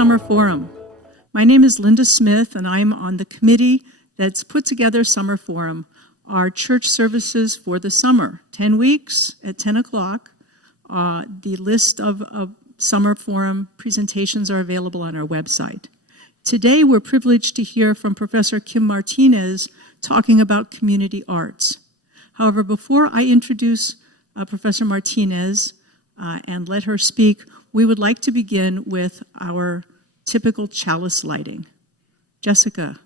Summer Forum. My name is Linda Smith, and I'm on the committee that's put together Summer Forum, our church services for the summer, 10 weeks at 10 o'clock. The list of Summer Forum presentations are available on our website. Today, we're privileged to hear from Professor Kim Martinez talking about community arts. However, before I introduce Professor Martinez and let her speak, we would like to begin with our typical chalice lighting. Jessica.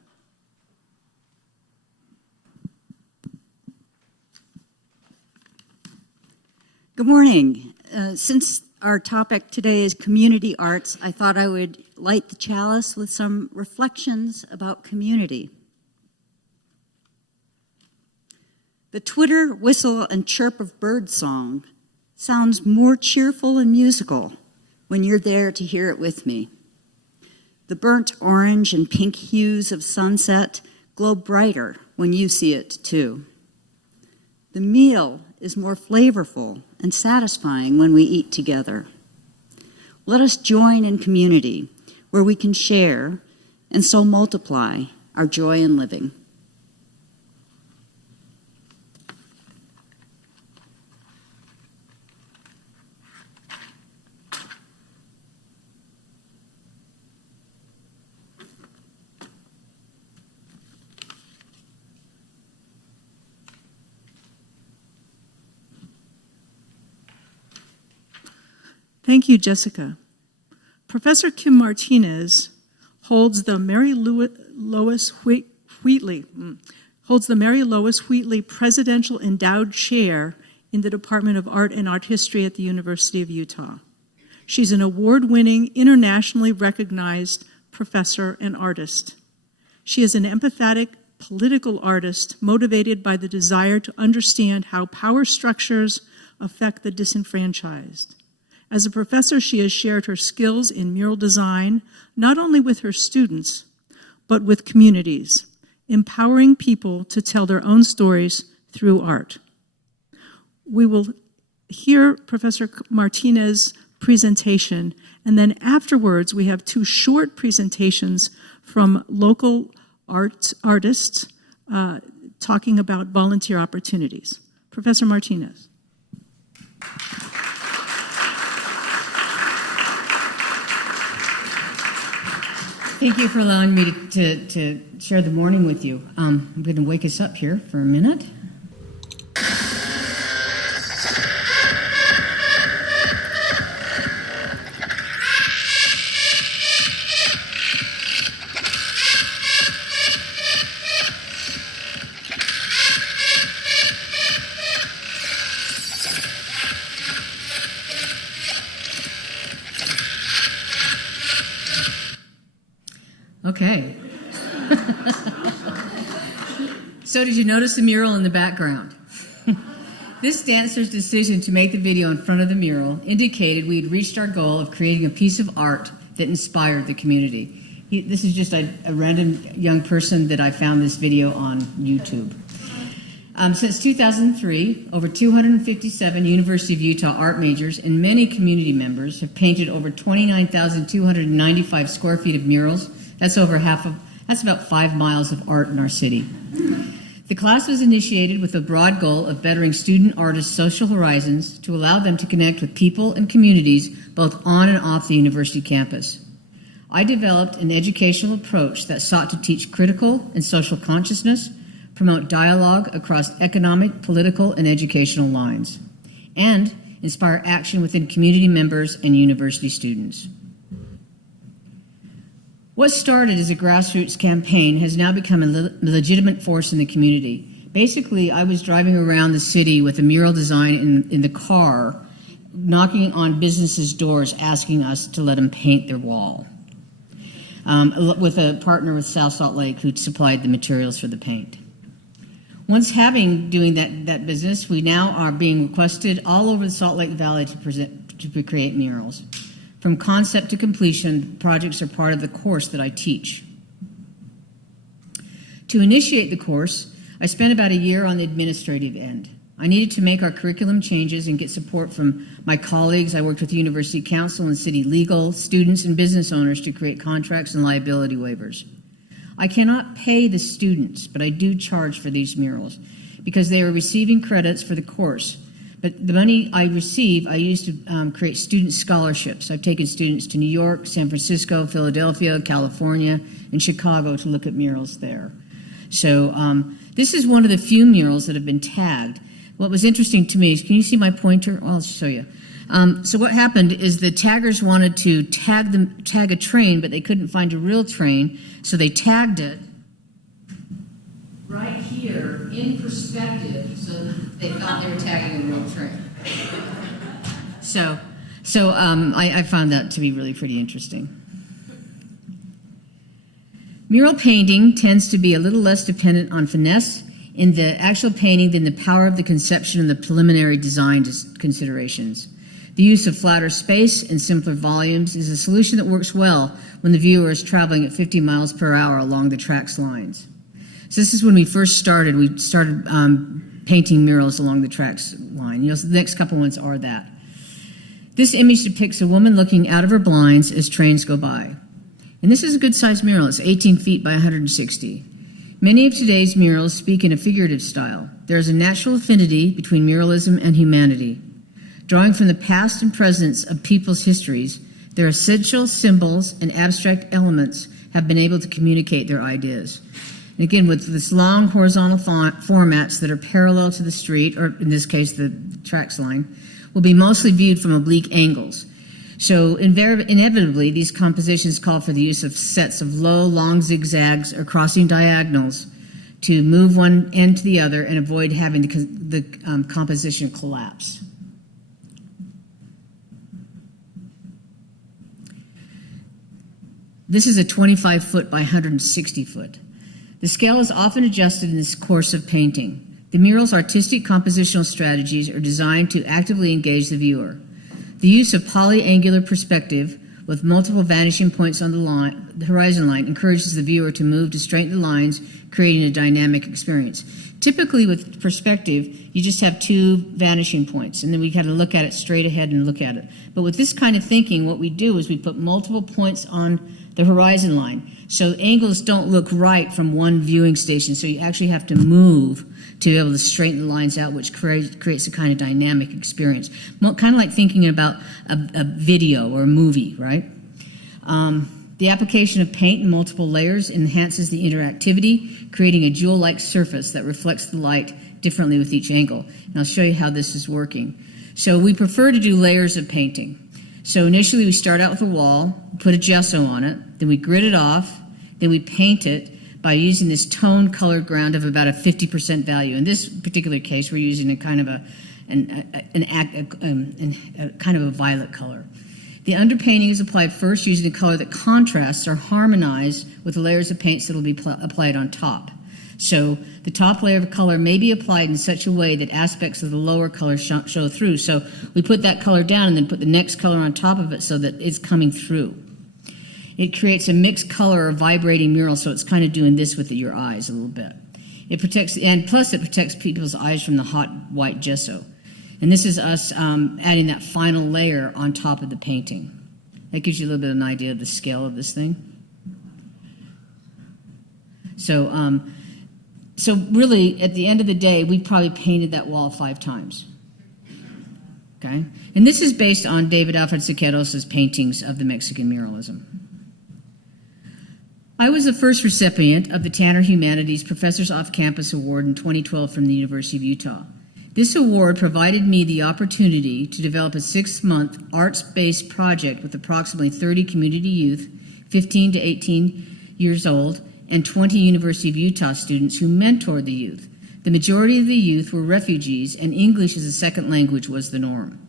Good morning. Since our topic today is community arts, I thought I would light the chalice with some reflections about community. The twitter, whistle, and chirp of birdsong sounds more cheerful and musical when you're there to hear it with me. The burnt orange and pink hues of sunset glow brighter when you see it too. The meal is more flavorful and satisfying when we eat together. Let us join in community where we can share and so multiply our joy in living. Thank you, Jessica. Professor Kim Martinez holds the Mary Lois Wheatley Presidential Endowed Chair in the Department of Art and Art History at the University of Utah. She's an award-winning, internationally recognized professor and artist. She is an empathetic, political artist motivated by the desire to understand how power structures affect the disenfranchised. As a professor, she has shared her skills in mural design, not only with her students, but with communities, empowering people to tell their own stories through art. We will hear Professor Martinez's presentation, and then afterwards we have two short presentations from local artists talking about volunteer opportunities. Professor Martinez. Thank you for allowing me to share the morning with you. I'm going to wake us up here for a minute. Okay. So did you notice the mural in the background? This dancer's decision to make the video in front of the mural indicated we had reached our goal of creating a piece of art that inspired the community. This is just a random young person that I found this video on YouTube. Since 2003, over 257 University of Utah art majors and many community members have painted over 29,295 square feet of murals. That's about 5 miles of art in our city. The class was initiated with a broad goal of bettering student artists' social horizons to allow them to connect with people and communities both on and off the university campus. I developed an educational approach that sought to teach critical and social consciousness, promote dialogue across economic, political, and educational lines, and inspire action within community members and university students. What started as a grassroots campaign has now become a legitimate force in the community. Basically, I was driving around the city with a mural design in the car, knocking on businesses' doors, asking us to let them paint their wall, with a partner with South Salt Lake who supplied the materials for the paint. Once doing that business, we now are being requested all over the Salt Lake Valley to create murals. From concept to completion, projects are part of the course that I teach. To initiate the course, I spent about a year on the administrative end. I needed to make our curriculum changes and get support from my colleagues. I worked with the University Council and city legal, students, and business owners to create contracts and liability waivers. I cannot pay the students, but I do charge for these murals because they are receiving credits for the course. But the money I receive, I use to create student scholarships. I've taken students to New York, San Francisco, Philadelphia, California, and Chicago to look at murals there. So this is one of the few murals that have been tagged. What was interesting to me is, can you see my pointer? I'll show you. So what happened is the taggers wanted to tag a train, but they couldn't find a real train, so they tagged it right here in perspective, so they thought they were tagging a real train. So I found that to be really pretty interesting. Mural painting tends to be a little less dependent on finesse in the actual painting than the power of the conception and the preliminary design considerations. The use of flatter space and simpler volumes is a solution that works well when the viewer is traveling at 50 miles per hour along the track's lines. So this is when we first started. We started painting murals along the track's line. So the next couple ones are that. This image depicts a woman looking out of her blinds as trains go by. And this is a good-sized mural. It's 18 feet by 160. Many of today's murals speak in a figurative style. There is a natural affinity between muralism and humanity. Drawing from the past and presence of people's histories, their essential symbols and abstract elements have been able to communicate their ideas. And again, with this long horizontal formats that are parallel to the street, or in this case, the tracks line, will be mostly viewed from oblique angles. So inevitably, these compositions call for the use of sets of low, long zigzags or crossing diagonals to move one end to the other and avoid having the composition collapse. This is a 25 foot by 160 foot. The scale is often adjusted in this course of painting. The mural's artistic compositional strategies are designed to actively engage the viewer. The use of polyangular perspective with multiple vanishing points on the horizon line encourages the viewer to move to straighten the lines, creating a dynamic experience. Typically with perspective, you just have two vanishing points, and then we kind of look at it straight ahead and look at it. But with this kind of thinking, what we do is we put multiple points on the horizon line. So angles don't look right from one viewing station, so you actually have to move to be able to straighten the lines out, which creates a kind of dynamic experience. Kind of like thinking about a video or a movie, right? The application of paint in multiple layers enhances the interactivity, creating a jewel-like surface that reflects the light differently with each angle. And I'll show you how this is working. So we prefer to do layers of painting. So initially we start out with a wall, put a gesso on it, then we grit it off, then we paint it by using this tone colored ground of about a 50% value. In this particular case, we're using a kind of a violet color. The underpainting is applied first using a color that contrasts or harmonize with the layers of paints that will be applied on top. So the top layer of color may be applied in such a way that aspects of the lower color show through. So we put that color down and then put the next color on top of it so that it's coming through. It creates a mixed color or vibrating mural, so it's kind of doing this with your eyes a little bit. It protects, and plus it protects people's eyes from the hot white gesso. And this is us adding that final layer on top of the painting. That gives you a little bit of an idea of the scale of this thing. So really, at the end of the day, we probably painted that wall 5 times. Okay? And this is based on David Alfred Siqueiros' paintings of the Mexican muralism. I was the first recipient of the Tanner Humanities Professors Off-Campus Award in 2012 from the University of Utah. This award provided me the opportunity to develop a 6-month arts-based project with approximately 30 community youth, 15 to 18 years old, and 20 University of Utah students who mentored the youth. The majority of the youth were refugees, and English as a second language was the norm.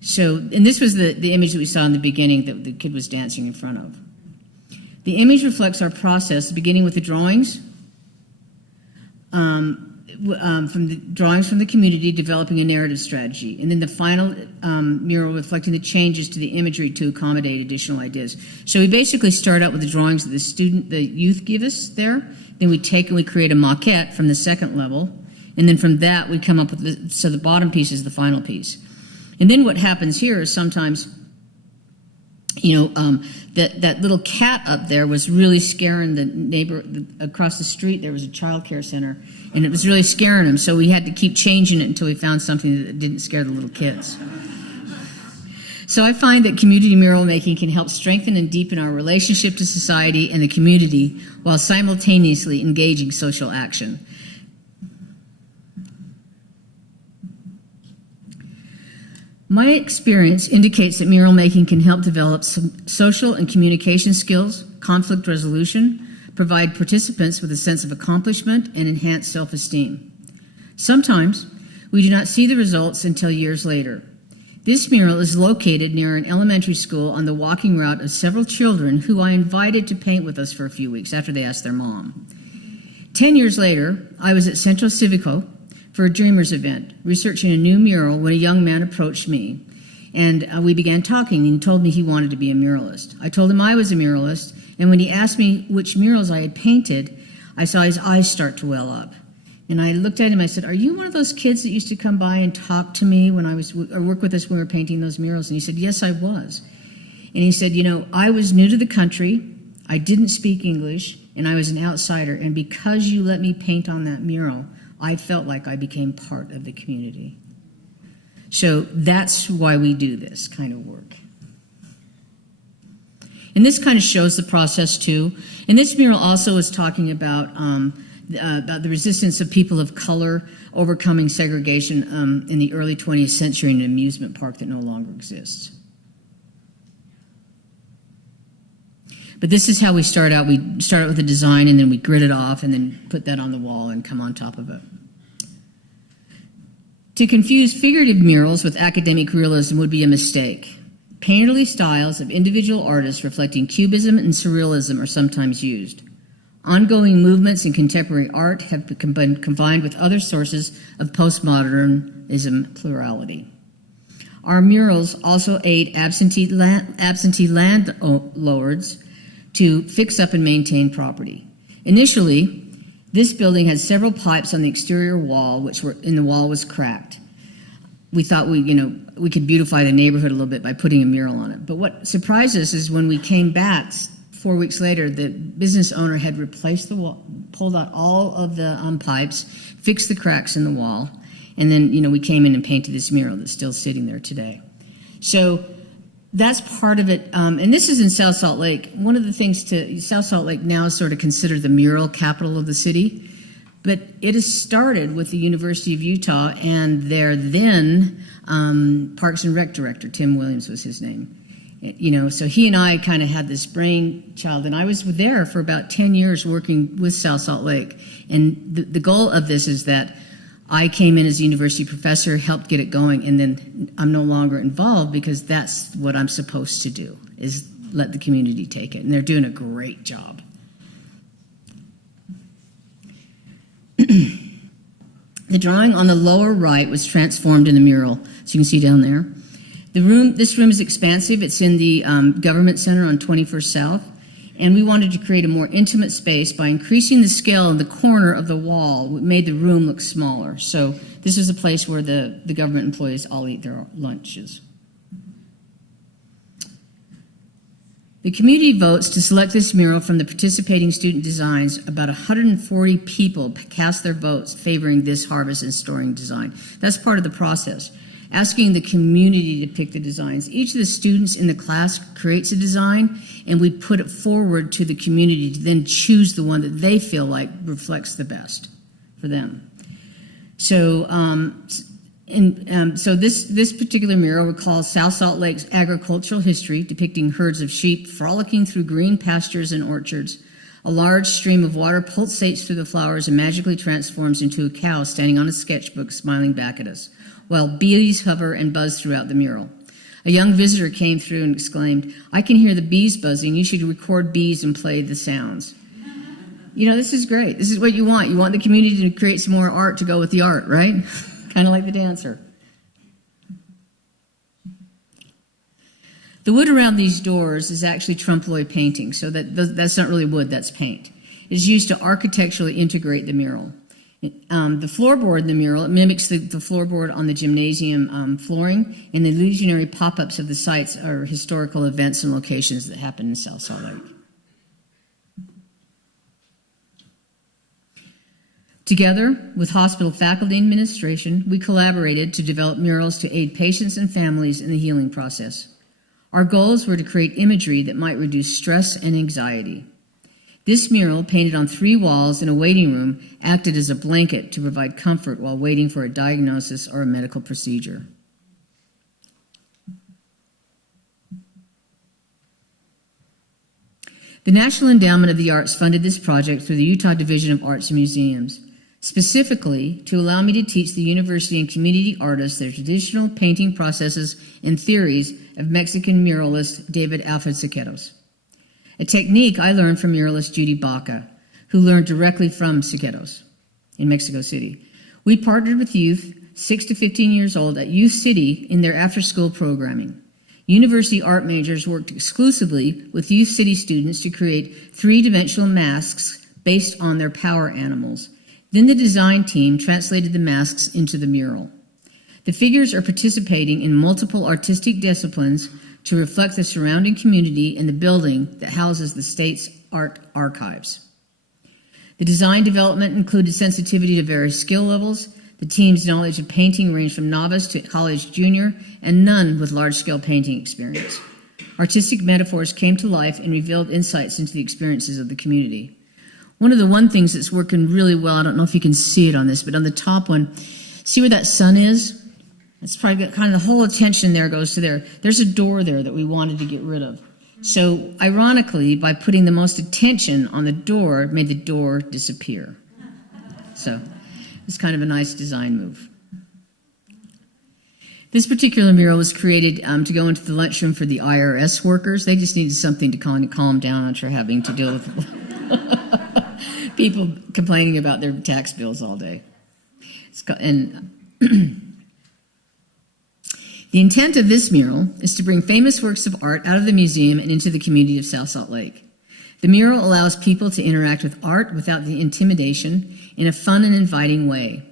So, and this was the image that we saw in the beginning that the kid was dancing in front of. The image reflects our process, beginning with the drawings, from the community, developing a narrative strategy, and then the final mural reflecting the changes to the imagery to accommodate additional ideas. So we basically start out with the drawings that the youth give us there, then we take and we create a maquette from the second level, And then from that, we come up with so the bottom piece is the final piece. And then what happens here is sometimes, that little cat up there was really scaring the neighbor across the street. There was a child care center, and it was really scaring him. So we had to keep changing it until we found something that didn't scare the little kids. So I find that community mural making can help strengthen and deepen our relationship to society and the community while simultaneously engaging social action. My experience indicates that mural making can help develop some social and communication skills, conflict resolution, provide participants with a sense of accomplishment, and enhance self-esteem. Sometimes we do not see the results until years later. This mural is located near an elementary school on the walking route of several children who I invited to paint with us for a few weeks after they asked their mom. 10 years later, I was at Centro Civico for a Dreamers event, researching a new mural when a young man approached me. And we began talking, and he told me he wanted to be a muralist. I told him I was a muralist, and when he asked me which murals I had painted, I saw his eyes start to well up. And I looked at him, I said, "Are you one of those kids that used to come by and talk to me when or work with us when we were painting those murals?" And he said, "Yes, I was." And he said, "I was new to the country, I didn't speak English, and I was an outsider, and because you let me paint on that mural, I felt like I became part of the community." So that's why we do this kind of work. And this kind of shows the process too. And this mural also is talking about the resistance of people of color overcoming segregation in the early 20th century in an amusement park that no longer exists. But this is how we start out. We start out with a design, and then we grid it off, and then put that on the wall and come on top of it. To confuse figurative murals with academic realism would be a mistake. Painterly styles of individual artists reflecting cubism and surrealism are sometimes used. Ongoing movements in contemporary art have been combined with other sources of postmodernism plurality. Our murals also aid absentee landlords to fix up and maintain property. Initially, this building had several pipes on the exterior wall, and the wall was cracked. We thought we could beautify the neighborhood a little bit by putting a mural on it. But what surprised us is when we came back 4 weeks later, the business owner had replaced the wall, pulled out all of the pipes, fixed the cracks in the wall, and then we came in and painted this mural that's still sitting there today. So that's part of it. And this is in South Salt Lake. One of the things South Salt Lake now is sort of considered the mural capital of the city. But it has started with the University of Utah and their then Parks and Rec director, Tim Williams was his name. So he and I kind of had this brainchild, and I was there for about 10 years working with South Salt Lake. And the goal of this is that I came in as a university professor, helped get it going, and then I'm no longer involved because that's what I'm supposed to do, is let the community take it. And they're doing a great job. The drawing on the lower right was transformed in the mural, so you can see down there. This room is expansive. It's in the Government Center on 21st South, and we wanted to create a more intimate space by increasing the scale in the corner of the wall. It made the room look smaller. So this is a place where the government employees all eat their lunches. The community votes to select this mural from the participating student designs. About 140 people cast their votes favoring this harvest and storing design. That's part of the process. Asking the community to pick the designs. Each of the students in the class creates a design, and we put it forward to the community to then choose the one that they feel like reflects the best for them. So, so this particular mural recalls South Salt Lake's agricultural history, depicting herds of sheep frolicking through green pastures and orchards. A large stream of water pulsates through the flowers and magically transforms into a cow standing on a sketchbook smiling back at us, while bees hover and buzz throughout the mural. A young visitor came through and exclaimed, "I can hear the bees buzzing. You should record bees and play the sounds." This is great. This is what you want. You want the community to create some more art to go with the art, right? Kind of like the dancer. The wood around these doors is actually trompe l'oeil painting, so that's not really wood, that's paint. It is used to architecturally integrate the mural. The floorboard in the mural, it mimics the floorboard on the gymnasium flooring, and the illusionary pop-ups of the sites are historical events and locations that happen in South Salt Lake. Together with hospital faculty and administration, we collaborated to develop murals to aid patients and families in the healing process. Our goals were to create imagery that might reduce stress and anxiety. This mural, painted on 3 walls in a waiting room, acted as a blanket to provide comfort while waiting for a diagnosis or a medical procedure. The National Endowment of the Arts funded this project through the Utah Division of Arts and Museums, specifically to allow me to teach the university and community artists their traditional painting processes and theories of Mexican muralist David Alfred Siqueiros, a technique I learned from muralist Judy Baca, who learned directly from Siqueiros in Mexico City. We partnered with youth 6 to 15 years old at Youth City in their after-school programming. University art majors worked exclusively with Youth City students to create 3-dimensional masks based on their power animals. Then the design team translated the masks into the mural. The figures are participating in multiple artistic disciplines to reflect the surrounding community and the building that houses the state's art archives. The design development included sensitivity to various skill levels. The team's knowledge of painting ranged from novice to college junior, and none with large-scale painting experience. Artistic metaphors came to life and revealed insights into the experiences of the community. One of the things that's working really well, I don't know if you can see it on this, but on the top one, see where that sun is? It's probably got kind of the whole attention there goes to there. There's a door there that we wanted to get rid of. So ironically, by putting the most attention on the door, it made the door disappear. So it's kind of a nice design move. This particular mural was created to go into the lunchroom for the IRS workers. They just needed something to calm down after having to deal with people complaining about their tax bills all day. The intent of this mural is to bring famous works of art out of the museum and into the community of South Salt Lake. The mural allows people to interact with art without the intimidation in a fun and inviting way.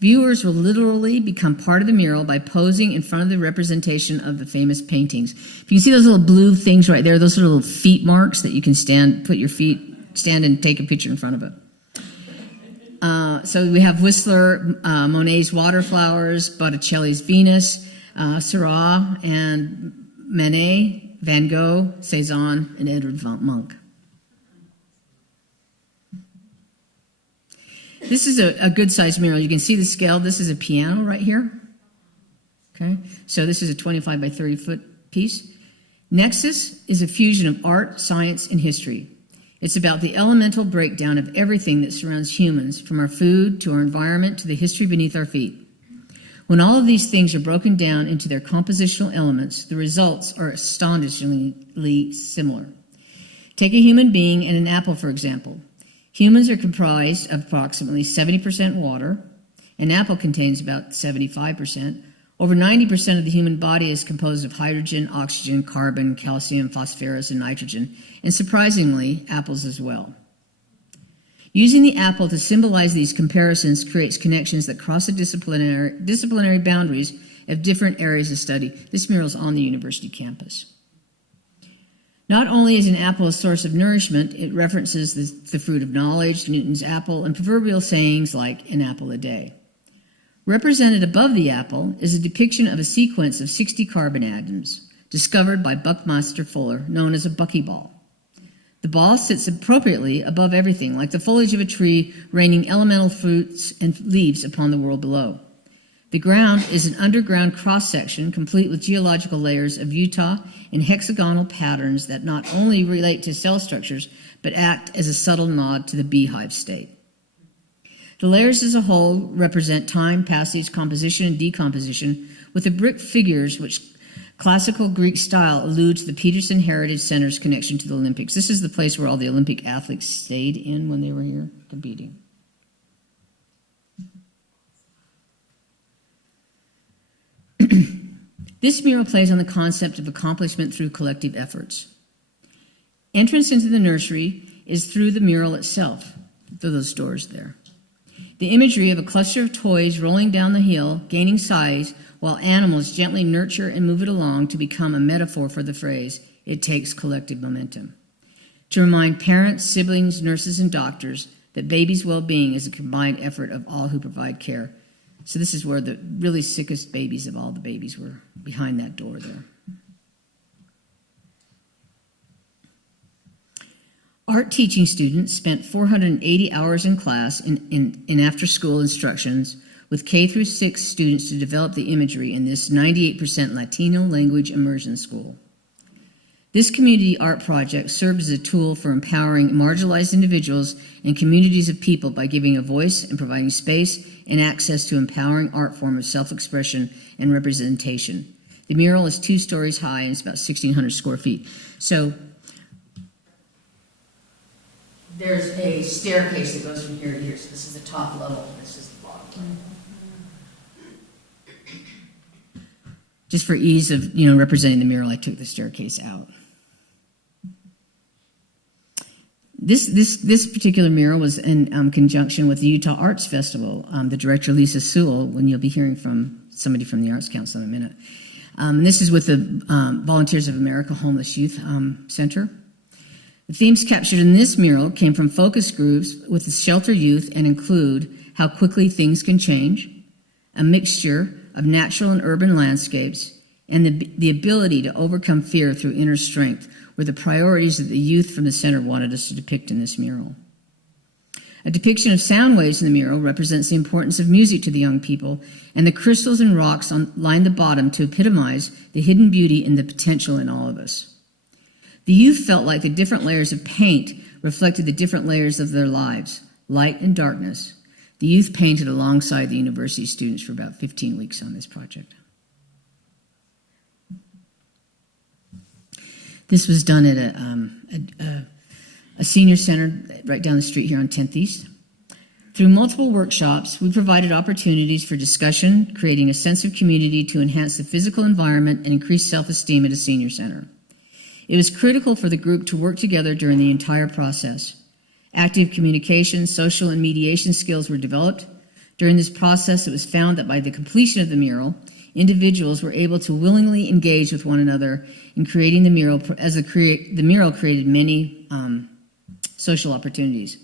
Viewers will literally become part of the mural by posing in front of the representation of the famous paintings. If you can see those little blue things right there, those are little feet marks that you can stand and take a picture in front of it. So we have Whistler, Monet's Waterflowers, Botticelli's Venus, Seurat, and Manet, Van Gogh, Cezanne, and Edward Munch. This is a good-sized mural. You can see the scale. This is a piano right here. Okay, so this is a 25 by 30-foot piece. Nexus is a fusion of art, science, and history. It's about the elemental breakdown of everything that surrounds humans, from our food to our environment to the history beneath our feet. When all of these things are broken down into their compositional elements, the results are astonishingly similar. Take a human being and an apple, for example. Humans are comprised of approximately 70% water. An apple contains about 75%. Over 90% of the human body is composed of hydrogen, oxygen, carbon, calcium, phosphorus, and nitrogen, and surprisingly, apples as well. Using the apple to symbolize these comparisons creates connections that cross the disciplinary boundaries of different areas of study. This mural is on the university campus. Not only is an apple a source of nourishment, it references the fruit of knowledge, Newton's apple, and proverbial sayings like an apple a day. Represented above the apple is a depiction of a sequence of 60 carbon atoms discovered by Buckminster Fuller, known as a buckyball. The ball sits appropriately above everything, like the foliage of a tree raining elemental fruits and leaves upon the world below. The ground is an underground cross-section complete with geological layers of Utah in hexagonal patterns that not only relate to cell structures, but act as a subtle nod to the beehive state. The layers as a whole represent time, passage, composition, and decomposition, with the brick figures which classical Greek style allude to the Peterson Heritage Center's connection to the Olympics. This is the place where all the Olympic athletes stayed in when they were here competing. This mural plays on the concept of accomplishment through collective efforts. Entrance into the nursery is through the mural itself, through those doors there. The imagery of a cluster of toys rolling down the hill, gaining size, while animals gently nurture and move it along to become a metaphor for the phrase, "It takes collective momentum." To remind parents, siblings, nurses, and doctors that babies' well-being is a combined effort of all who provide care. So this is where the really sickest babies of all the babies were, behind that door there. Art teaching students spent 480 hours in class in after-school instructions with K through 6 students to develop the imagery in this 98% Latino language immersion school. This community art project served as a tool for empowering marginalized individuals and communities of people by giving a voice and providing space and access to empowering art form of self-expression and representation. The mural is 2 stories high and it's about 1,600 square feet. So there's a staircase that goes from here to here. So this is the top level. This is the bottom level. Just for ease of representing the mural, I took the staircase out. This particular mural was in conjunction with the Utah Arts Festival. The director, Lisa Sewell, when you'll be hearing from somebody from the Arts Council in a minute. And this is with the Volunteers of America Homeless Youth Center. The themes captured in this mural came from focus groups with the shelter youth and include how quickly things can change, a mixture of natural and urban landscapes, and the ability to overcome fear through inner strength were the priorities that the youth from the center wanted us to depict in this mural. A depiction of sound waves in the mural represents the importance of music to the young people, and the crystals and rocks line the bottom to epitomize the hidden beauty and the potential in all of us. The youth felt like the different layers of paint reflected the different layers of their lives, light and darkness. The youth painted alongside the university students for about 15 weeks on this project. This was done at a senior center right down the street here on 10th East. Through multiple workshops, we provided opportunities for discussion, creating a sense of community to enhance the physical environment and increase self-esteem at a senior center. It was critical for the group to work together during the entire process. Active communication, social, and mediation skills were developed. During this process, it was found that by the completion of the mural, individuals were able to willingly engage with one another in creating the mural, as the mural created many social opportunities.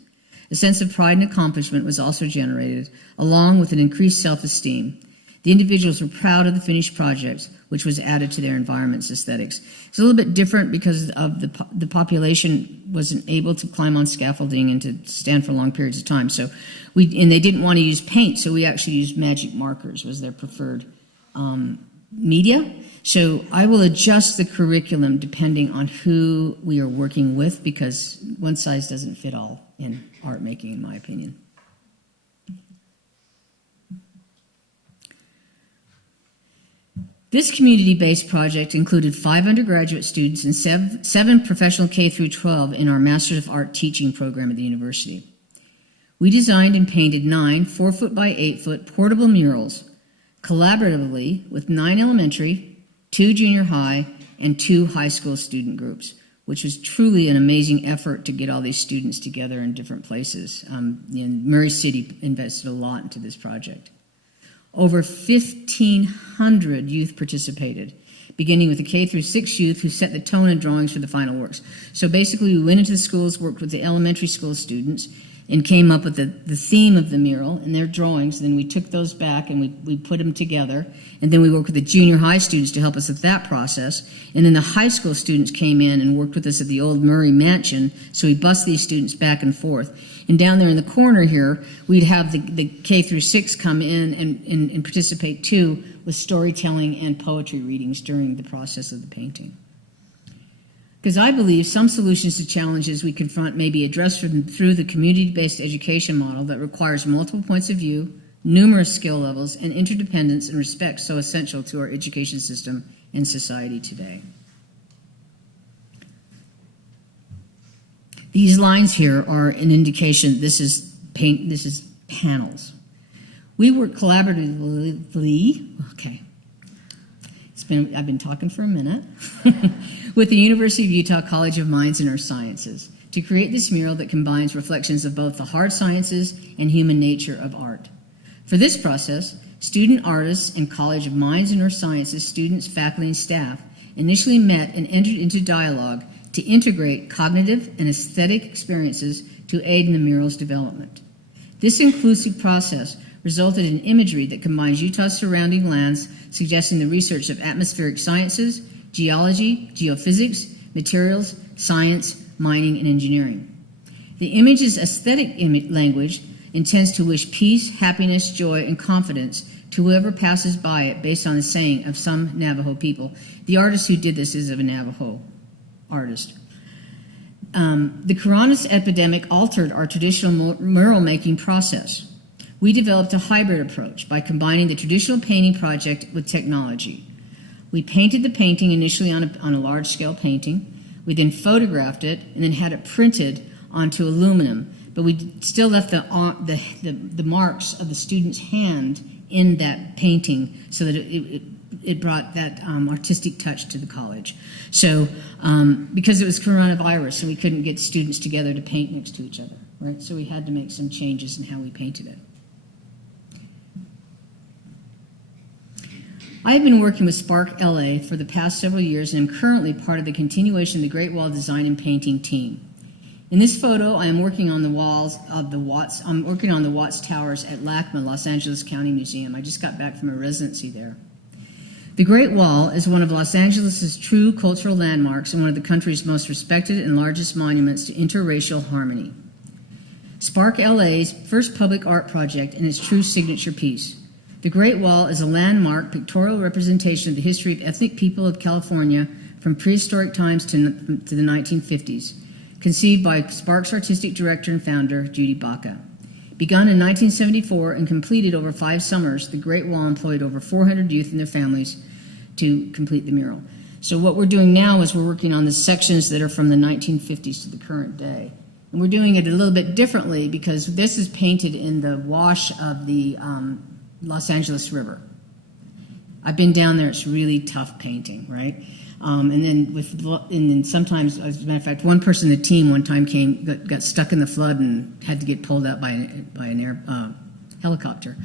A sense of pride and accomplishment was also generated, along with an increased self-esteem. The individuals were proud of the finished project, which was added to their environment's aesthetics. It's a little bit different because of the population wasn't able to climb on scaffolding and to stand for long periods of time. So they didn't want to use paint, so we actually used magic markers was their preferred media. So I will adjust the curriculum depending on who we are working with because one size doesn't fit all in art making, in my opinion. This community-based project included 5 undergraduate students and 7 professional K through 12 in our Masters of Art teaching program at the university. We designed and painted 9 4-foot by 8-foot portable murals collaboratively with 9 elementary, 2 junior high, and 2 high school student groups, which was truly an amazing effort to get all these students together in different places. Murray City invested a lot into this project. Over 1,500 youth participated, beginning with the K through 6 youth who set the tone and drawings for the final works. So basically we went into the schools, worked with the elementary school students, and came up with the theme of the mural and their drawings. And then we took those back and we put them together. And then we worked with the junior high students to help us with that process. And then the high school students came in and worked with us at the old Murray Mansion. So we bussed these students back and forth. And down there in the corner here, we'd have the K through 6 come in and participate too with storytelling and poetry readings during the process of the painting. Because I believe some solutions to challenges we confront may be addressed through the community-based education model that requires multiple points of view, numerous skill levels, and interdependence and respect so essential to our education system and society today. These lines here are an indication this is paint, this is panels. We work collaboratively, okay. I've been talking for a minute, with the University of Utah College of Mines and Earth Sciences. to create this mural that combines reflections of both the hard sciences and human nature of art. For this process, student artists and College of Mines and Earth Sciences students, faculty, and staff initially met and entered into dialogue to integrate cognitive and aesthetic experiences to aid in the mural's development. This inclusive process resulted in imagery that combines Utah's surrounding lands, suggesting the research of atmospheric sciences, geology, geophysics, materials, science, mining, and engineering. The image's aesthetic language intends to wish peace, happiness, joy, and confidence to whoever passes by it based on the saying of some Navajo people. The artist who did this is of a Navajo artist. The coronavirus epidemic altered our traditional mural making process. We developed a hybrid approach by combining the traditional painting project with technology. We painted the painting initially on a large-scale painting. We then photographed it and then had it printed onto aluminum, but we still left the marks of the student's hand in that painting so that it brought that artistic touch to the college. So because it was coronavirus and we couldn't get students together to paint next to each other, right? So we had to make some changes in how we painted it. I have been working with Spark LA for the past several years and am currently part of the continuation of the Great Wall Design and Painting team. In this photo, I am working on the walls of the Watts. I'm working on the Watts Towers at LACMA, Los Angeles County Museum. I just got back from a residency there. The Great Wall is one of Los Angeles' true cultural landmarks and one of the country's most respected and largest monuments to interracial harmony. Spark LA's first public art project and its true signature piece. The Great Wall is a landmark pictorial representation of the history of ethnic people of California from prehistoric times to the 1950s, conceived by Spark's artistic director and founder, Judy Baca. Begun in 1974 and completed over 5 summers, the Great Wall employed over 400 youth and their families to complete the mural. So what we're doing now is we're working on the sections that are from the 1950s to the current day. And we're doing it a little bit differently because this is painted in the wash of the Los Angeles River. I've been down there. It's really tough painting, right? And then sometimes, as a matter of fact, one person in the team one time got stuck in the flood and had to get pulled out by an helicopter.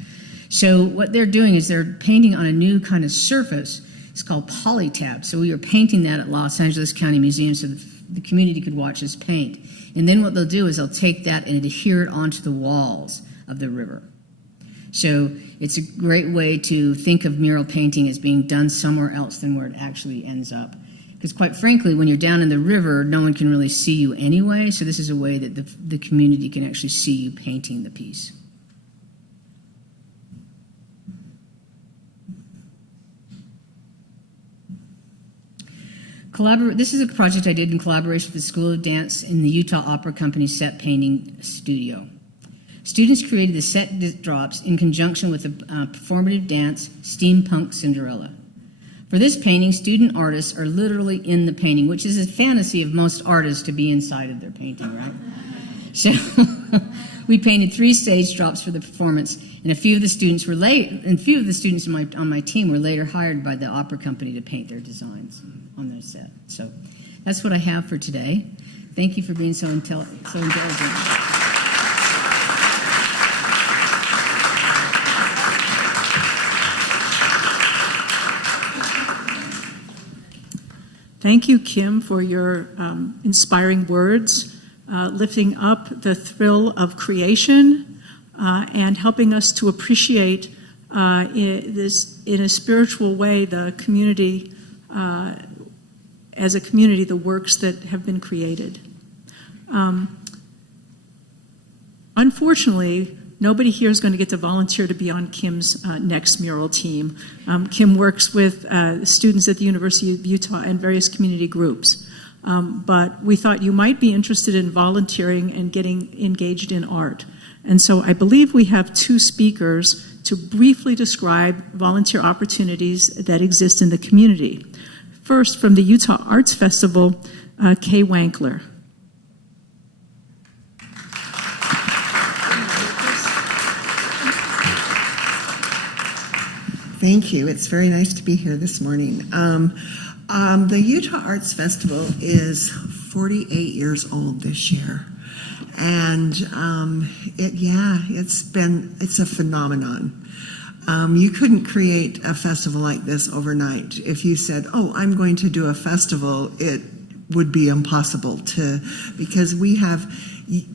So what they're doing is they're painting on a new kind of surface. It's called polytab. So we were painting that at Los Angeles County Museum so the community could watch us paint. And then what they'll do is they'll take that and adhere it onto the walls of the river. So it's a great way to think of mural painting as being done somewhere else than where it actually ends up. Because quite frankly, when you're down in the river, no one can really see you anyway, so this is a way that the community can actually see you painting the piece. This is a project I did in collaboration with the School of Dance in the Utah Opera Company's set painting studio. Students created the set drops in conjunction with the performative dance Steampunk Cinderella. For this painting, student artists are literally in the painting, which is a fantasy of most artists to be inside of their painting, right? So we painted 3 stage drops for the performance, and a few of the students on my team were later hired by the opera company to paint their designs on their set. So that's what I have for today. Thank you for being so intelligent. Thank you, Kim, for your inspiring words, lifting up the thrill of creation and helping us to appreciate in a spiritual way the community, as a community, the works that have been created. Unfortunately, nobody here is going to get to volunteer to be on Kim's next mural team. Kim works with students at the University of Utah and various community groups. But we thought you might be interested in volunteering and getting engaged in art. And so I believe we have 2 speakers to briefly describe volunteer opportunities that exist in the community. First, from the Utah Arts Festival, Kaye Wankier. Thank you. It's very nice to be here this morning. The Utah Arts Festival is 48 years old this year. And it's a phenomenon. You couldn't create a festival like this overnight. If you said, "Oh, I'm going to do a festival," it would be impossible because we have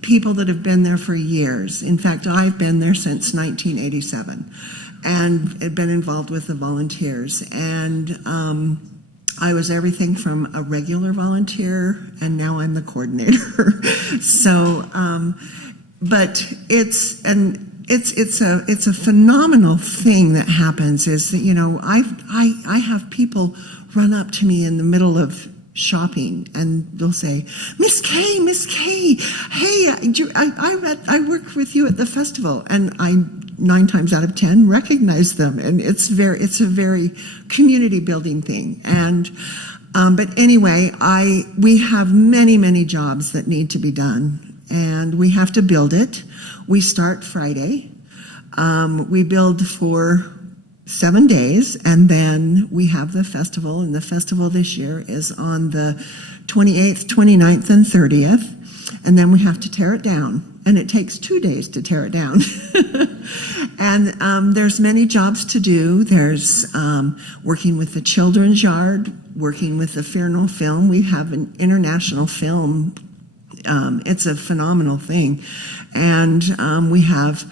people that have been there for years. In fact, I've been there since 1987 and been involved with the volunteers. And I was everything from a regular volunteer, and now I'm the coordinator. So, but it's a phenomenal thing that happens. Is that, I have people run up to me in the middle of shopping, and they'll say, Miss Kaye, hey, I worked with you at the festival," and I 9 times out of 10 recognize them, and it's a very community building thing. And but anyway, we have many jobs that need to be done, and we have to build it. We start Friday. We build for 7 days, and then we have the festival, and the festival this year is on the 28th, 29th, and 30th, and then we have to tear it down, and it takes 2 days to tear it down. And there's many jobs to do. There's working with the Children's Yard, working with the Fear Film. We have an international film. It's a phenomenal thing. And we have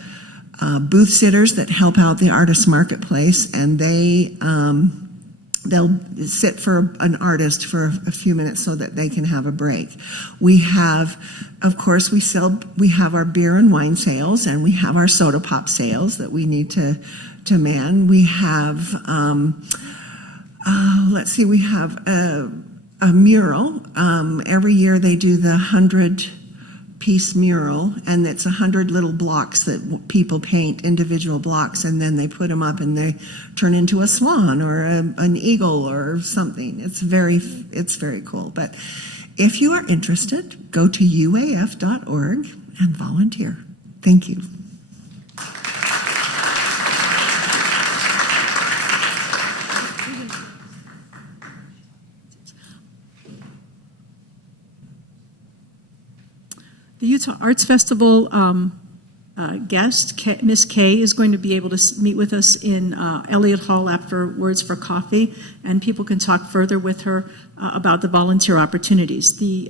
booth sitters that help out the artist marketplace, and they'll sit for an artist for a few minutes so that they can have a break. We have, of course, we have our beer and wine sales, and we have our soda pop sales that we need to man. We have, we have a mural. Every year they do the 100-piece mural, and it's 100 little blocks that people paint, individual blocks, and then they put them up and they turn into a swan or an eagle or something. It's very cool. But if you are interested, go to uaf.org and volunteer. Thank you. The Utah Arts Festival guest, Miss Kaye, is going to be able to meet with us in Elliott Hall afterwards for coffee, and people can talk further with her about the volunteer opportunities. The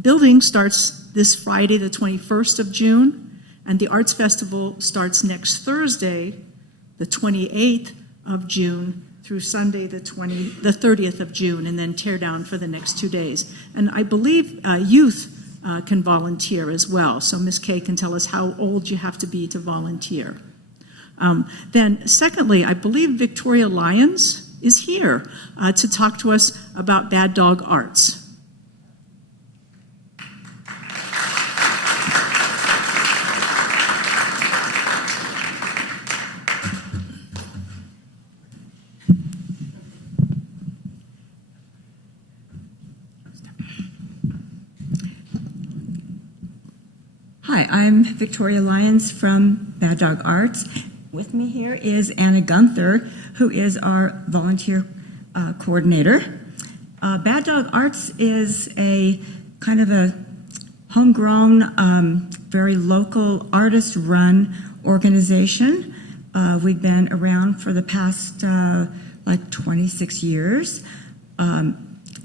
building starts this Friday, the 21st of June, and the Arts Festival starts next Thursday, the 28th of June, through Sunday, the 30th of June, and then tear down for the next 2 days. And I believe youth can volunteer as well. So Ms. Kaye can tell us how old you have to be to volunteer. Then secondly, I believe Victoria Lyons is here to talk to us about Bad Dog Arts. Hi, I'm Victoria Lyons from Bad Dog Arts. With me here is Anna Gunther, who is our volunteer coordinator. Bad Dog Arts is a kind of a homegrown, very local artist-run organization. We've been around for the past 26 years.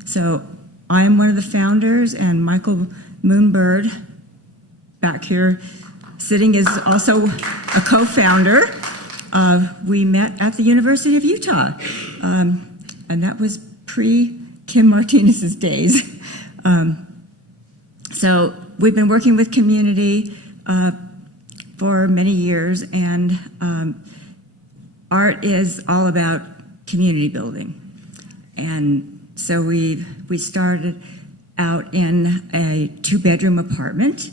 So I am one of the founders, and Michael Moonbird back here sitting is also a co-founder. We met at the University of Utah, and that was pre-Kim Martinez's days. So we've been working with community for many years, and art is all about community building. And so we started out in a 2-bedroom apartment,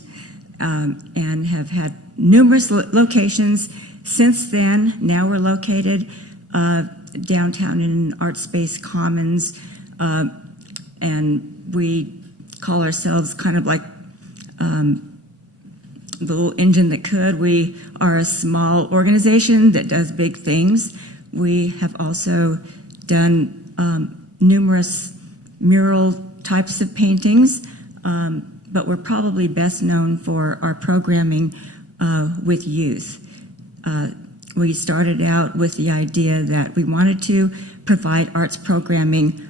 and have had numerous locations since then. Now we're located downtown in Art Space Commons, and we call ourselves kind of like the little engine that could. We are a small organization that does big things. We have also done numerous mural types of paintings. but we're probably best known for our programming with youth. We started out with the idea that we wanted to provide arts programming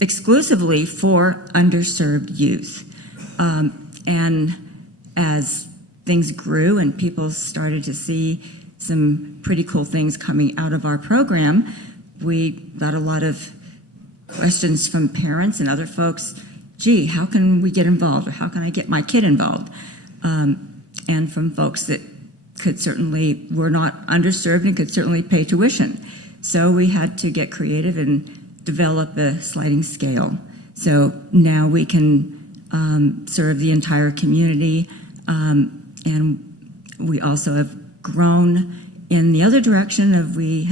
exclusively for underserved youth. And as things grew and people started to see some pretty cool things coming out of our program, we got a lot of questions from parents and other folks. Gee, how can we get involved? Or how can I get my kid involved? And from folks that were not underserved and could certainly pay tuition. So we had to get creative and develop a sliding scale. So now we can serve the entire community. And we also have grown in the other direction of we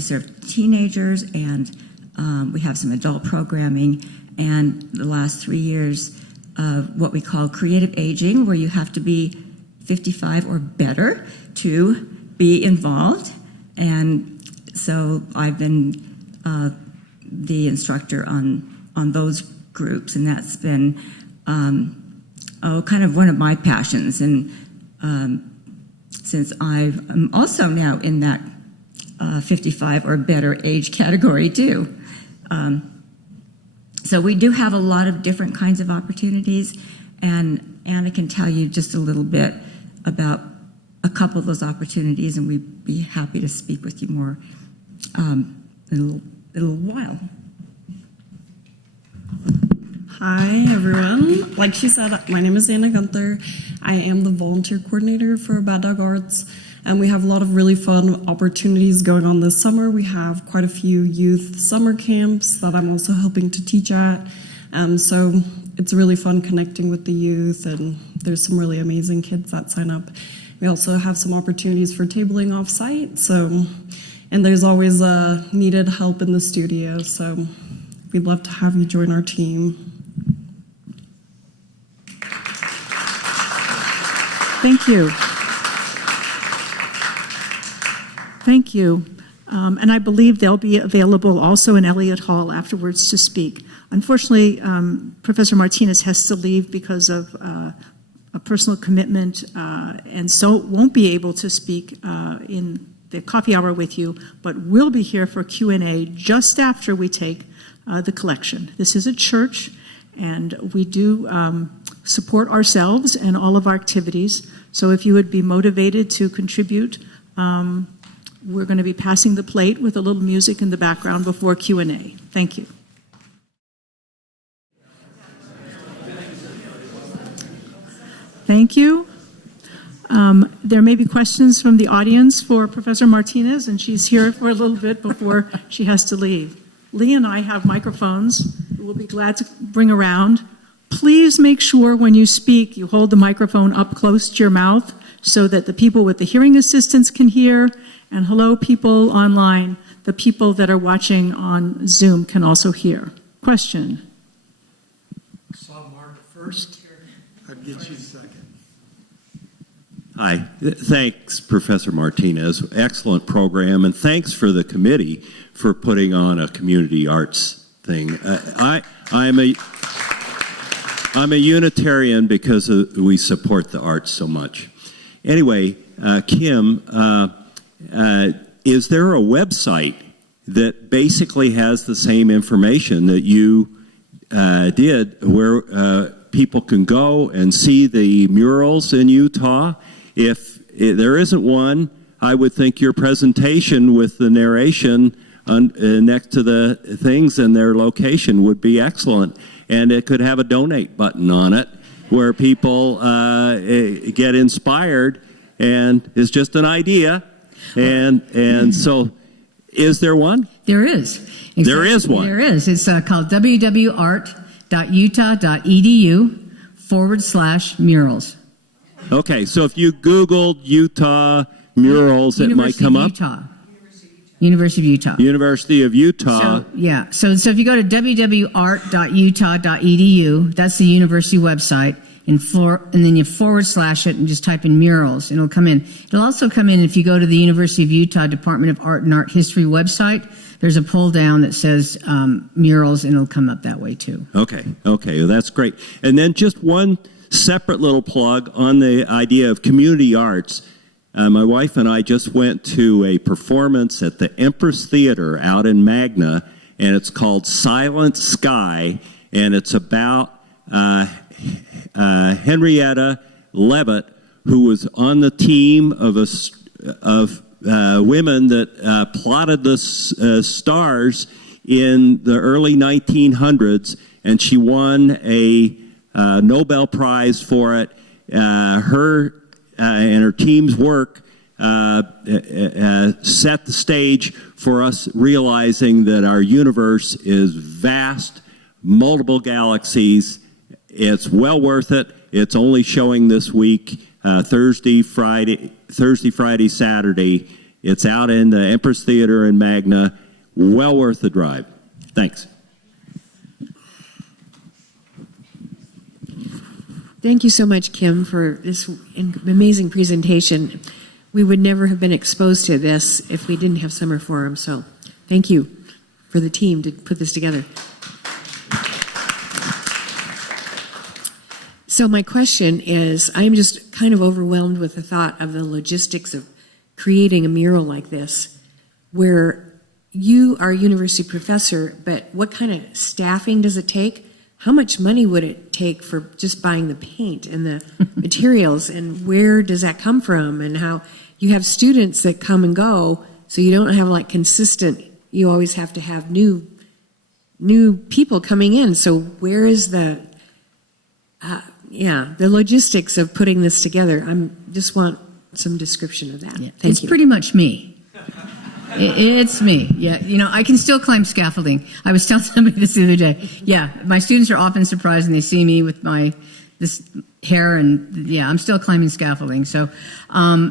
serve teenagers, and we have some adult programming, and the last 3 years what we call creative aging, where you have to be 55 or better to be involved. And so I've been the instructor on those groups, and that's been kind of one of my passions. And since I'm also now in that 55 or better age category too. So we do have a lot of different kinds of opportunities, and Anna can tell you just a little bit about a couple of those opportunities, and we'd be happy to speak with you more in a little while. Hi, everyone. Like she said, my name is Anna Gunther. I am the volunteer coordinator for Bad Dog Arts, and we have a lot of really fun opportunities going on this summer. We have quite a few youth summer camps that I'm also helping to teach at. So it's really fun connecting with the youth, and there's some really amazing kids that sign up. We also have some opportunities for tabling off-site, and there's always needed help in the studio, so we'd love to have you join our team. Thank you. Thank you. And I believe they'll be available also in Elliott Hall afterwards to speak. Unfortunately, Professor Martinez has to leave because of a personal commitment, and so won't be able to speak in the coffee hour with you, but will be here for Q&A just after we take the collection. This is a church, and we do support ourselves and all of our activities. So if you would be motivated to contribute, we're going to be passing the plate with a little music in the background before Q&A. Thank you. Thank you. There may be questions from the audience for Professor Martinez, and she's here for a little bit before she has to leave. Lee and I have microphones we'll be glad to bring around. Please make sure when you speak you hold the microphone up close to your mouth so that the people with the hearing assistance can hear. And hello, people online, the people that are watching on Zoom can also hear. Question? Saw Mark first. I'll get you second. Hi. Thanks, Professor Martinez. Excellent program, and thanks for the committee for putting on a community arts thing. I'm a Unitarian because we support the arts so much. Anyway, Kim, is there a website that basically has the same information that you did, where people can go and see the murals in Utah? If there isn't one, I would think your presentation with the narration next to the things and their location would be excellent. And it could have a donate button on it where people get inspired, and it's just an idea. And so, is there one? There is. Exactly. There is one. There is. It's called www.art.utah.edu/murals. Okay, so if you Googled Utah murals, it might come up? University of Utah. University of Utah. So if you go to www.art.utah.edu, that's the university website, and then you / it and just type in murals, and it'll come in. It'll also come in if you go to the University of Utah Department of Art and Art History website. there's a pull down that says murals, and it'll come up that way too. Okay, well, that's great. And then just one separate little plug on the idea of community arts. My wife and I just went to a performance at the Empress Theater out in Magna, and it's called Silent Sky, and it's about Henrietta Leavitt, who was on the team of women that plotted the stars in the early 1900s, and she won a Nobel Prize for it. Her and her team's work set the stage for us realizing that our universe is vast, multiple galaxies. It's well worth it. It's only showing this week, Thursday, Friday, Saturday. It's out in the Empress Theater in Magna. Well worth the drive. Thanks. Thank you so much, Kim, for this amazing presentation. We would never have been exposed to this if we didn't have Summer Forum, so thank you for the team to put this together. So my question is, I'm just kind of overwhelmed with the thought of the logistics of creating a mural like this, where you are a university professor, but what kind of staffing does it take? How much money would it take for just buying the paint and the materials, and where does that come from? And how you have students that come and go, so you don't have like consistent, you always have to have new people coming in. So where is the logistics of putting this together? I just want some description of that. Yeah. Thank It's you. pretty much me. It's me. Yeah, I can still climb scaffolding. I was telling somebody this the other day. Yeah, my students are often surprised when they see me with this hair, and yeah, I'm still climbing scaffolding. So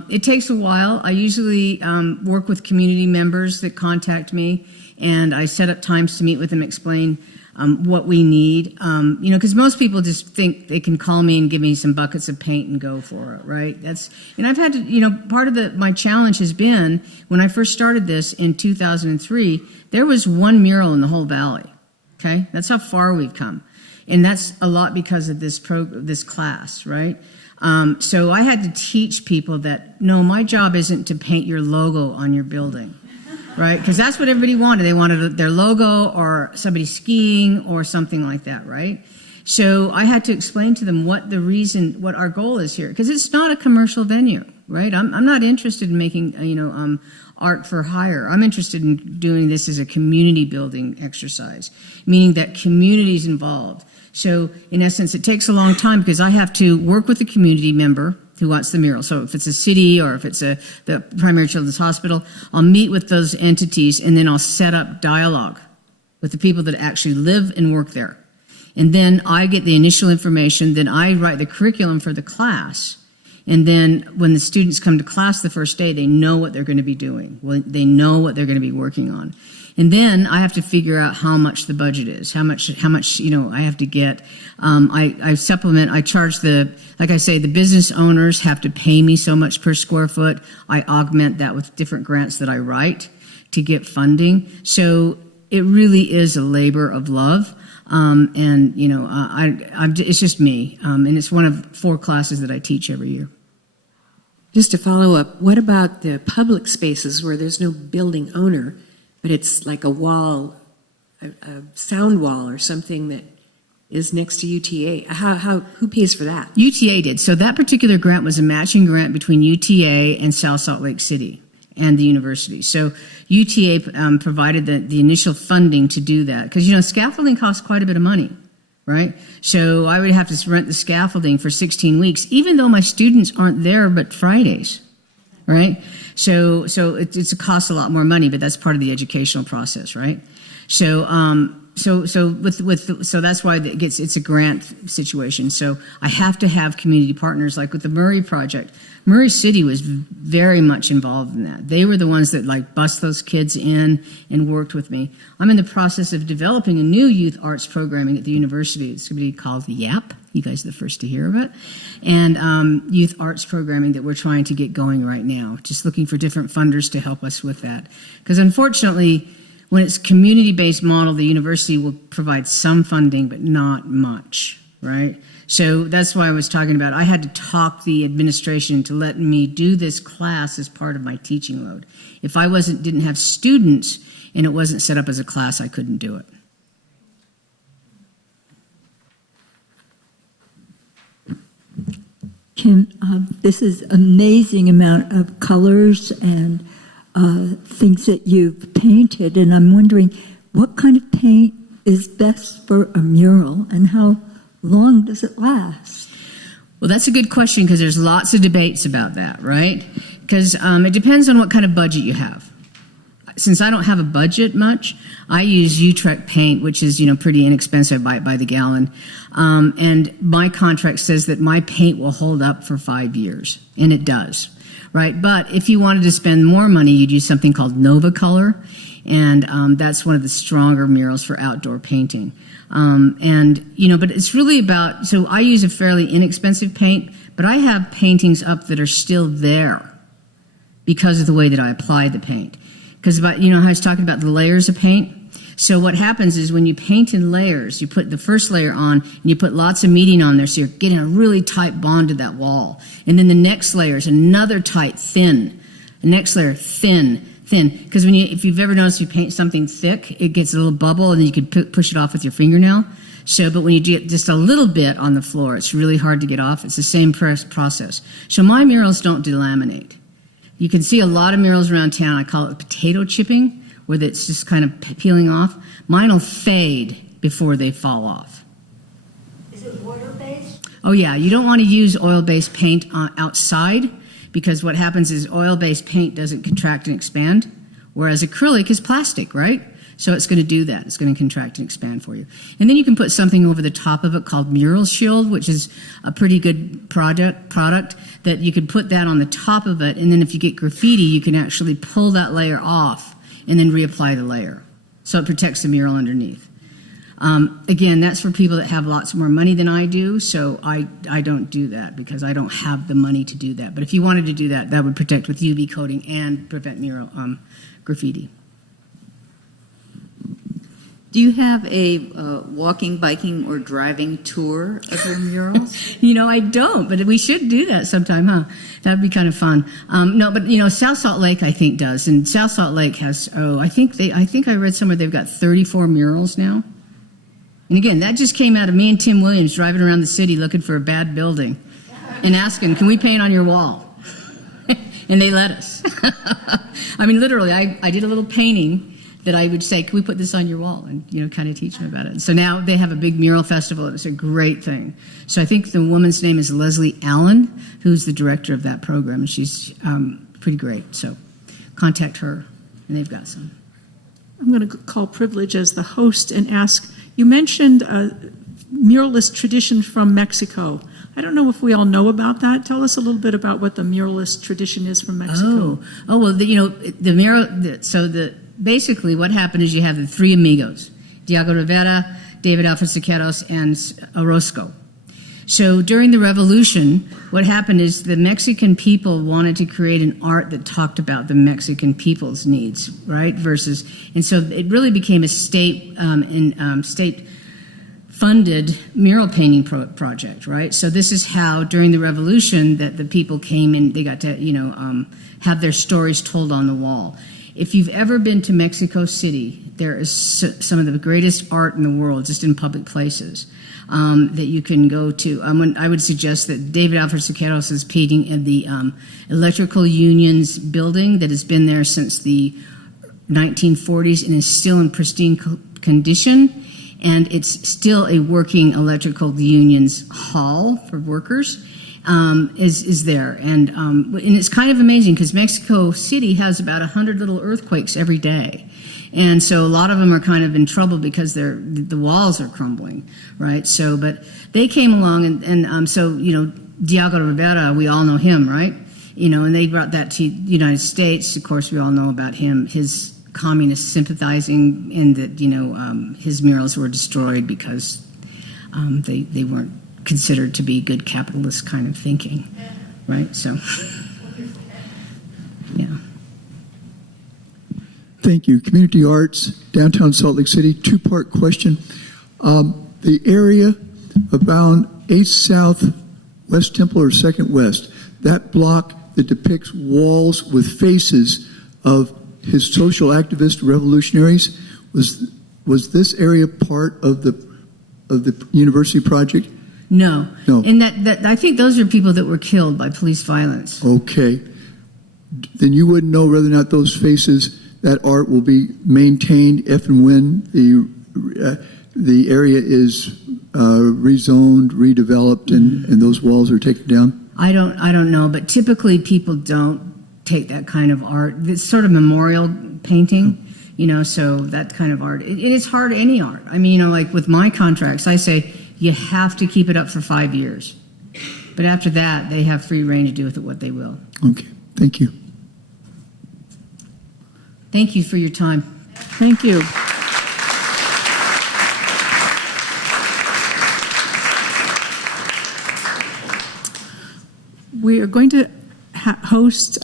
it takes a while. I usually work with community members that contact me, and I set up times to meet with them, explain what we need. Because most people just think they can call me and give me some buckets of paint and go for it, right? And I've had to, part of my challenge has been, when I first started this in 2003, there was one mural in the whole valley, okay? That's how far we've come. And that's a lot because of this class, right? So I had to teach people that, no, my job isn't to paint your logo on your building. Right? Because that's what everybody wanted. They wanted their logo or somebody skiing or something like that, right? So I had to explain to them what our goal is here. Because it's not a commercial venue, right? I'm not interested in making, art for hire. I'm interested in doing this as a community building exercise, meaning that community's involved. So in essence, it takes a long time because I have to work with the community member who wants the mural. So if it's a city or if it's the Primary Children's Hospital, I'll meet with those entities, and then I'll set up dialogue with the people that actually live and work there. And then I get the initial information, then I write the curriculum for the class. And then when the students come to class the first day, they know what they're going to be doing. They know what they're going to be working on. And then I have to figure out how much the budget is, how much I have to get. I supplement, I charge like I say, the business owners have to pay me so much per square foot. I augment that with different grants that I write to get funding. So it really is a labor of love. It's just me. And it's one of 4 classes that I teach every year. Just to follow up, what about the public spaces where there's no building owner, but it's like a wall, a sound wall or something that is next to UTA? Who pays for that? UTA did. So that particular grant was a matching grant between UTA and South Salt Lake City and the university. So UTA provided the initial funding to do that. Because, scaffolding costs quite a bit of money, right? So I would have to rent the scaffolding for 16 weeks, even though my students aren't there but Fridays, right? So it costs a lot more money, but that's part of the educational process, right? So that's why it's a grant situation. So I have to have community partners, like with the Murray project. Murray City was very much involved in that. They were the ones that bust those kids in and worked with me. I'm in the process of developing a new youth arts programming at the university. It's going to be called YAP. You guys are the first to hear of it. And youth arts programming that we're trying to get going right now. Just looking for different funders to help us with that. Because unfortunately, When it's community-based model, the university will provide some funding, but not much, right? So that's why I was talking about, I had to talk the administration to let me do this class as part of my teaching load. If I didn't have students and it wasn't set up as a class, I couldn't do it. Kim, this is amazing amount of colors and things that you've painted, and I'm wondering what kind of paint is best for a mural and how long does it last? Well, that's a good question because there's lots of debates about that, right? Because it depends on what kind of budget you have. Since I don't have a budget much, I use Utrecht paint, which is, pretty inexpensive by the gallon. And my contract says that my paint will hold up for 5 years, and it does, right? But if you wanted to spend more money, you'd use something called Nova Color, and that's one of the stronger murals for outdoor painting. But it's really about, so I use a fairly inexpensive paint, but I have paintings up that are still there because of the way that I apply the paint. Because how I was talking about the layers of paint? So what happens is when you paint in layers, you put the first layer on and you put lots of meating on there, so you're getting a really tight bond to that wall. And then the next layer is another tight, thin. The next layer, thin. Because if you've ever noticed you paint something thick, it gets a little bubble and then you can push it off with your fingernail. But when you get just a little bit on the floor, it's really hard to get off. It's the same process. So my murals don't delaminate. You can see a lot of murals around town. I call it potato chipping, where it's just kind of peeling off. Mine will fade before they fall off. Is it oil-based? Oh, yeah. You don't want to use oil-based paint outside because what happens is oil-based paint doesn't contract and expand, whereas acrylic is plastic, right? So it's going to do that. It's going to contract and expand for you. And then you can put something over the top of it called Mural Shield, which is a pretty good product that you can put that on the top of it. And then if you get graffiti, you can actually pull that layer off and then reapply the layer. So it protects the mural underneath. Again, that's for people that have lots more money than I do. So I don't do that because I don't have the money to do that. But if you wanted to do that, that would protect with UV coating and prevent mural graffiti. Do you have a walking, biking, or driving tour of your murals? I don't, but we should do that sometime, huh? That'd be kind of fun. South Salt Lake, I think, does. And South Salt Lake has, I think I read somewhere they've got 34 murals now. And again, that just came out of me and Tim Williams driving around the city looking for a bad building and asking, can we paint on your wall? And they let us. Literally, I did a little painting that I would say, can we put this on your wall? And, kind of teach them about it. And so now they have a big mural festival. It's a great thing. So I think the woman's name is Leslie Allen, who's the director of that program. And she's pretty great. So contact her, and they've got some. I'm going to call Privilege as the host and ask, you mentioned a muralist tradition from Mexico. I don't know if we all know about that. Tell us a little bit about what the muralist tradition is from Mexico. The mural, basically what happened is you have the three amigos, Diego Rivera, David Alfred Siqueiros, and Orozco. So during the revolution, what happened is the Mexican people wanted to create an art that talked about the Mexican people's needs, right? And so it really became a state-funded mural painting project, right? So this is how during the revolution that the people came in, they got to, have their stories told on the wall. If you've ever been to Mexico City, there is some of the greatest art in the world, just in public places, that you can go to. I would suggest that David Alfred Siqueiros is painting in the Electrical Union's building that has been there since the 1940s and is still in pristine condition. And it's still a working Electrical Union's hall for workers. Is there. And it's kind of amazing because Mexico City has about 100 little earthquakes every day. And so a lot of them are kind of in trouble because the walls are crumbling, right? So, but they came along and Diego Rivera, we all know him, right? And they brought that to the United States. Of course, we all know about him, his communist sympathizing, and that, his murals were destroyed because they weren't considered to be good capitalist kind of thinking, right? So, yeah. Thank you. Community arts, downtown Salt Lake City, two-part question. The area around 8th South, West Temple, or 2nd West, that block that depicts walls with faces of his social activist revolutionaries, was this area part of the university project? No. No. And that I think those are people that were killed by police violence. Okay. Then you wouldn't know whether or not those faces, that art will be maintained if and when the area is rezoned, redeveloped, and those walls are taken down? I don't know, but typically people don't take that kind of art. It's sort of memorial painting, so that kind of art. It is hard, any art. I mean, like with my contracts, I say you have to keep it up for 5 years. But after that, they have free reign to do with it what they will. Okay, thank you. Thank you for your time. Thank you. We are going to host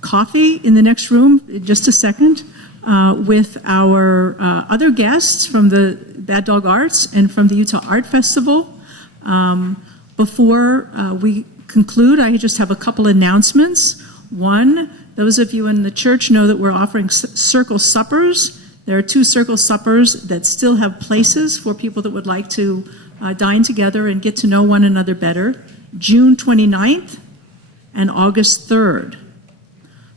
coffee in the next room in just a second with our other guests from the Bad Dog Arts and from the Utah Art Festival. Before we conclude, I just have a couple announcements. One, those of you in the church know that we're offering circle suppers. There are 2 circle suppers that still have places for people that would like to dine together and get to know one another better. June 29th and August 3rd.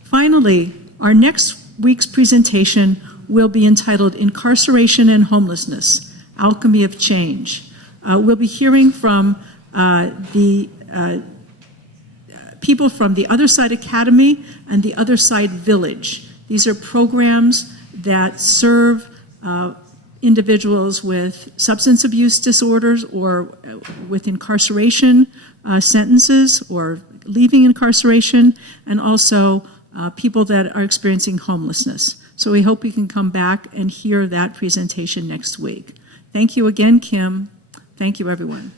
Finally, our next week's presentation will be entitled Incarceration and Homelessness, Alchemy of Change. We'll be hearing from the people from the Other Side Academy and the Other Side Village. These are programs that serve individuals with substance abuse disorders or with incarceration sentences or leaving incarceration, and also people that are experiencing homelessness. So we hope we can come back and hear that presentation next week. Thank you again, Kim. Thank you, everyone.